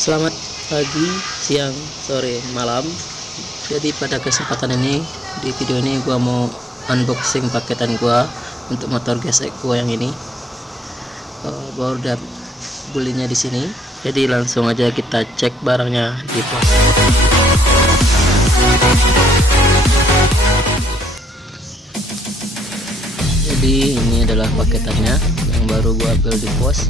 Selamat pagi, siang, sore, malam. Jadi pada kesempatan ini, di video ini gua mau unboxing paketan gua untuk motor GSX gua yang ini. Baru udah belinya di sini. Jadi langsung aja kita cek barangnya di pos. Jadi ini adalah paketannya yang baru gua ambil di pos.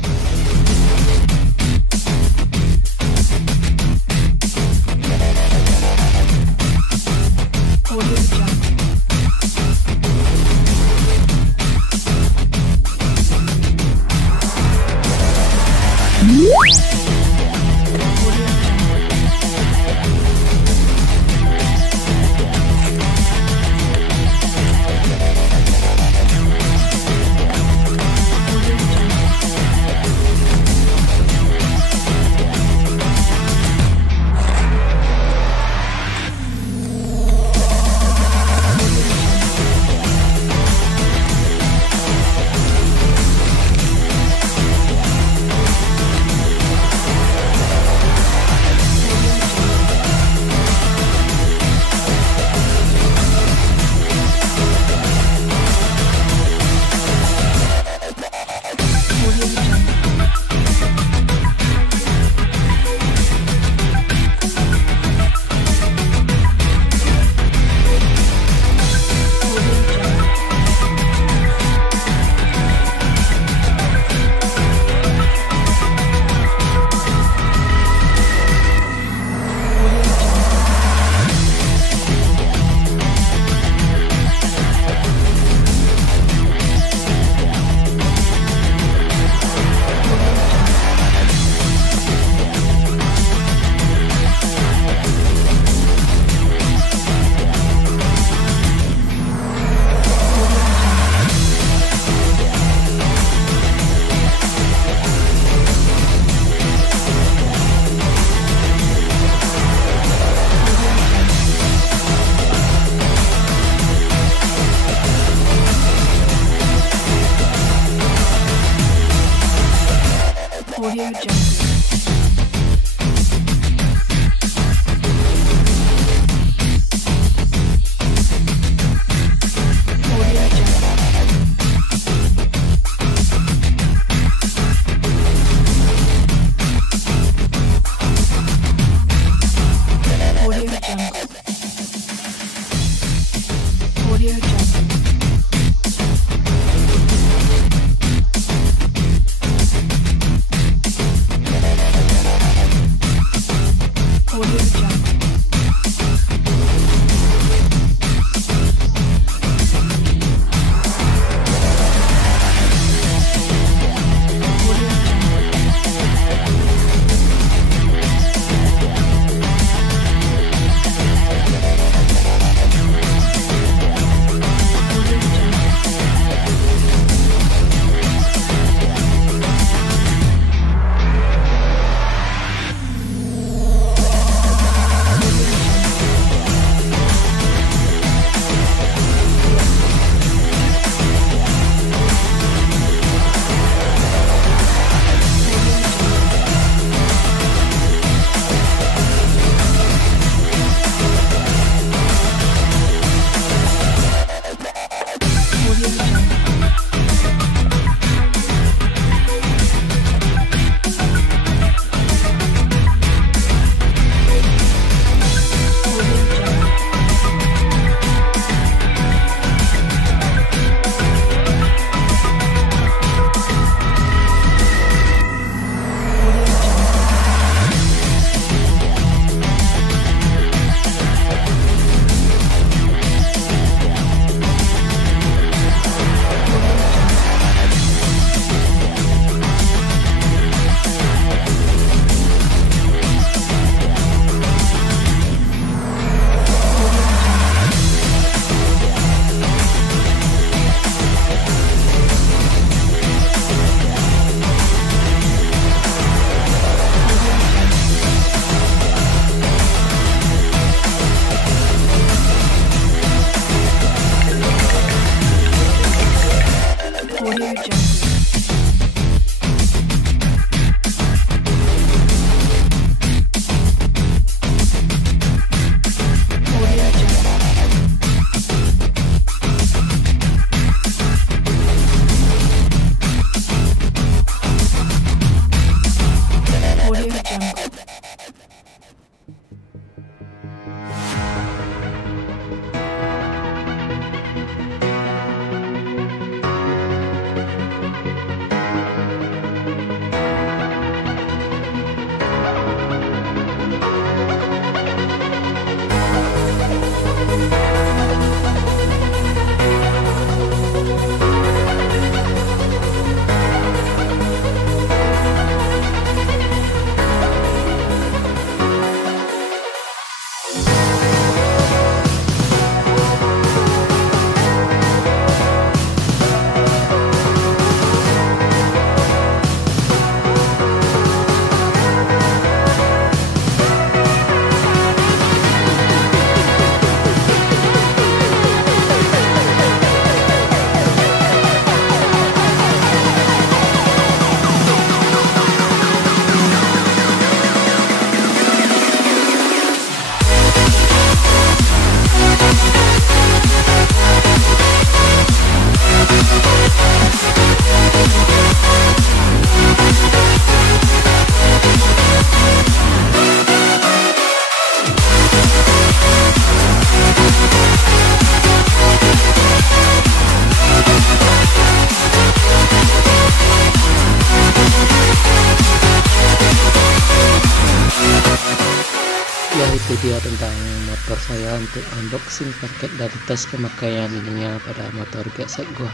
video tentang motor saya untuk unboxing paket dan tes pemakaiannya pada motor GSX gua.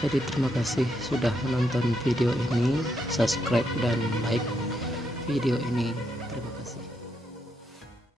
Jadi terima kasih sudah menonton video ini, subscribe dan like video ini.